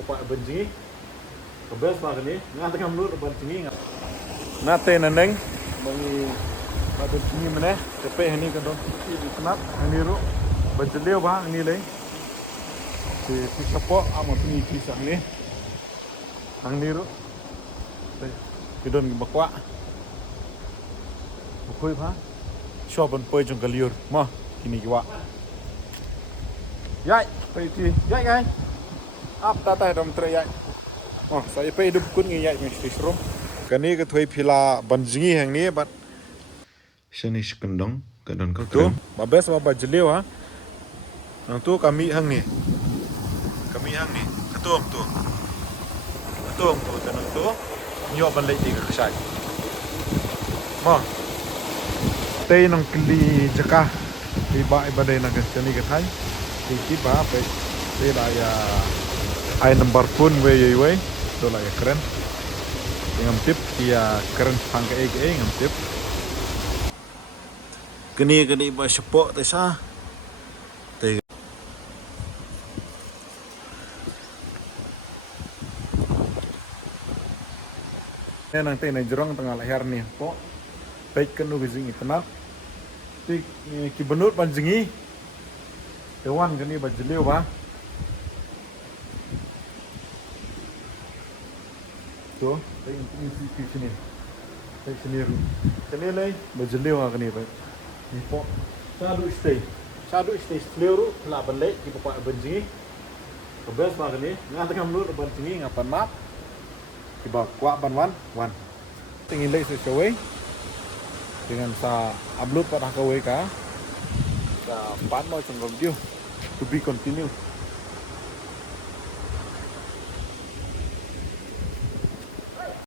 bapak benci kebes banget nih nggak tengah mulut benci nggak nate neneng bagi benci mana cepet ini kan dong kenap ini ru benci bah ini leh si sepok amat ini kisah nih ini ru kidon bakwa bukui bah shopan poi jong kaliur mah ini kiwa yaiไปทีย้ายไงอัพตาตาดมเตรยย้ายอ๋อใส่ไปดูคุณไงย้ายไม่ติดรุมกันนี้ก็ถอยพิลาบันจิงแห่งนี้บัดชนิดกันดงกันดงก็ตัวมาเบสมาบัดเจลียวฮะนั่งตัวกามีแห่งนี้กามีแห่งนี้กระตัวตัวจะนั่งตัวย่อบันเลยดีกับใช่มาเตยนังกลีจักรดีบ่ายบันเลยนังกันชนิดกันไทยsedikit bah ini lah ya air nomor pun we itu lah ya keren yang tip ya keren pangke yang tip geni bah sepok tesa teh ini nanti jerong tengah leher nih pok baik kenu gizing kenal tik kibenut panjengi Dewan gini bajeliu bah. Tuh, ini sini. Sini ru. Sini lagi bajeliu gini bah. Ni po. Sadu stay seliru telah balik di bapak benci. Kebes bah gini. Ngan tengah mulut benci ngapan map. Di bawa ban wan. Tingin lagi sesuai dengan sa upload pada KWK. Pan mau channel video to be continue.